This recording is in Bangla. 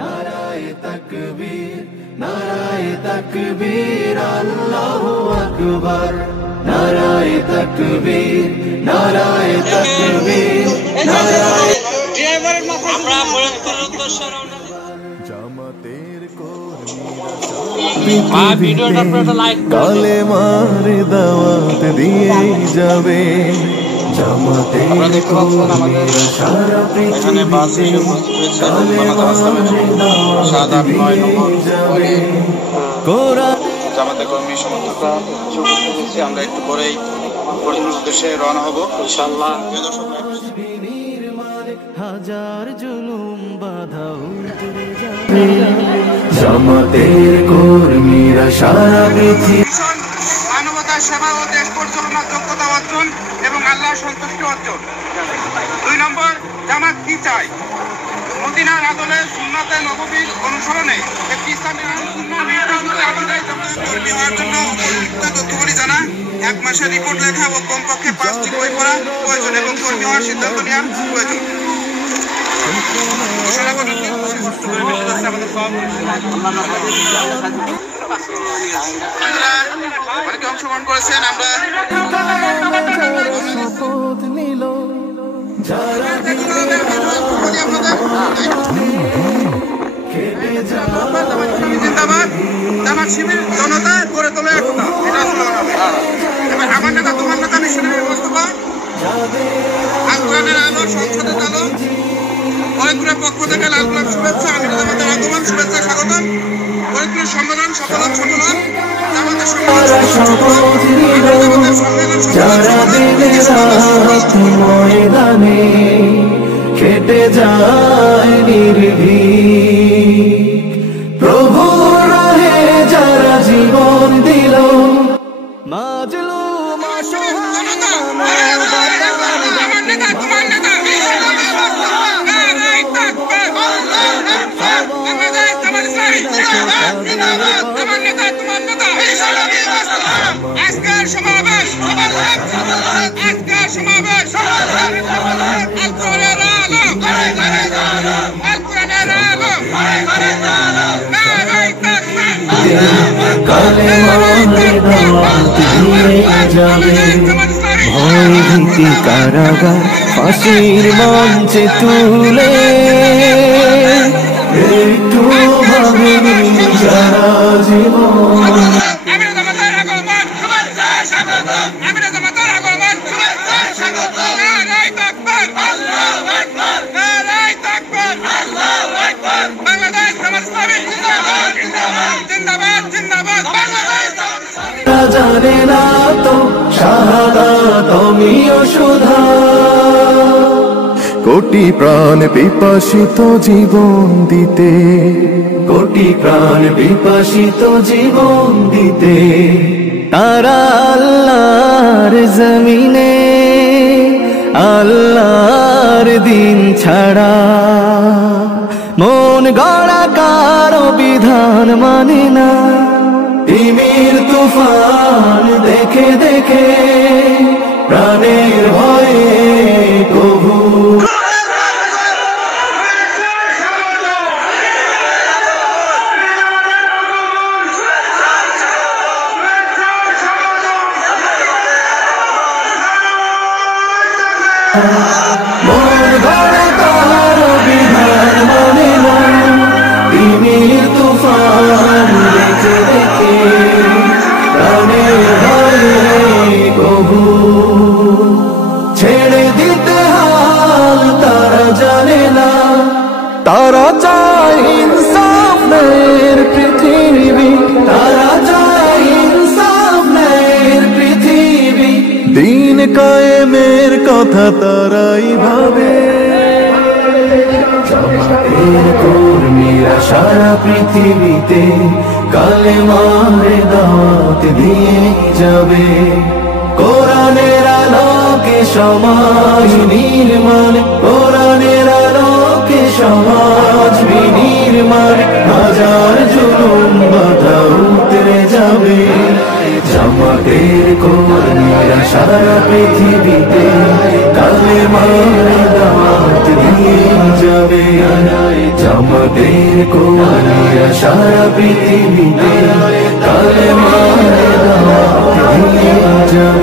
নারায়ে তাকবীর, নারায়ে তাকবীর, আল্লাহু আকবার। নারায়ে তাকবীর, নারায়ে তাকবীর, নারায়ে। আমরা ফরিদপুর উদ্দেশ্যে রওনা জামাতের ভিডিওটা আপনারা লাইক করে কালেমার দাওয়াত দিয়ে যাবে। জামাতের কর্মীরা সারা এখানে বাস এসে উপস্থিত হয়েছে সাত আট নয় নম্বর জামাতের কর্মী সমর্থকরা উপস্থিত হয়েছে। আমরা একটু পরেই ফরিদপুর উদ্দেশ্যে রওনা হব ইনশাআল্লাহ। হাজার জুলুম বাধা উতরে যাবে। জামাতের কর্মীরা সারা পৃথিবী মানবতার সেবা ও দেশ পরিচালনার যোগ্যতা অর্জন এবং আল্লাহর সন্তুষ্টি অর্জন। 2 নম্বর, জামাত কি চায়? মদিনার আদলে সুন্নাতে নববীর অনুসরণে একটি ইসলামী হওয়ার জন্য উপযুক্ত তথ্যগুলি জানা, 1 মাসের রিপোর্ট লেখা ও কমপক্ষে 5টি বই পড়া প্রয়োজন এবং কর্মী হওয়ার সিদ্ধান্ত নেওয়ার প্রয়োজন। অনেকে অংশগ্রহণ করেছেন। আমরা শপথ নিল যারা জিন্দাবাদ। জামাত শিবির জনতা করে তোলে একতা, এটা স্লোগান হবে। এবার আমার নেতা তোমার নেতা মিশনের মোস্তফা আল কোরআনের আলো সংসদের আলো ফরিদপুরের পক্ষ থেকে লাল গোলাপ শুভেচ্ছা, আমির জামাতের আগমন শুভেচ্ছা স্বাগতম। ফরিদপুরের সম্মেলন সফল হোক, সফল হোক। জামাতের ময়দানে খেটে যায় নির্ভীক, প্রভু রাহে যারা জীবন দিল, মাজলুম আজকের সমাবেশ আজকের সমাবেশ আল কোরআনের আলো আল কোরআনের আলো ভয়ভীতি কারাগার ফাঁসির মঞ্চে তুলে একটু ভাবেনি যারা জীবন। জানে না তো শাহাদাত আমিও সুধা, কোটি প্রাণ পিপাসিত জীবন দিতে, কোটি প্রাণ পিপাসিত জীবন দিতে। তারা আল্লাহর জমিনে আল্লাহর দিন ছাড়া মন গড়া কারো বিধান মানে না। তিমির তুফান দেখে দেখে প্রাণের ভয়ে কবু মন গড়া কারো বিধান মানে না। তিমির তুফান দেখে দেখে প্রাণের ভয়ে কবু ছেড়ে দিতে হাল তারা জানে না। তারা চায় ইনসাফ ন্যায়ের পৃথিবী, তারা চায় ইনসাফ ন্যায়ের পৃথিবী। দিন কায়েমের কথা তারাই ভাবে। জামাতের কর্মীরা সারা পৃথিবীতে কালেমার দাওয়াত দিয়ে যাবে। কোরআনের আলোকে সমাজ নির্মাণ, কোরআনের আলোকে সমাজ বিনির্মাণ। হাজার জুলুম বাধা উতরে যাবে। জামাতের জামাতের কর্মীরা সারা পৃথিবীতে কালেমার দাওয়াত দিয়ে যাবে জামাতের কর্মীরা সারা পৃথিবীতে কালেমার দাওয়াত দিয়ে যাবে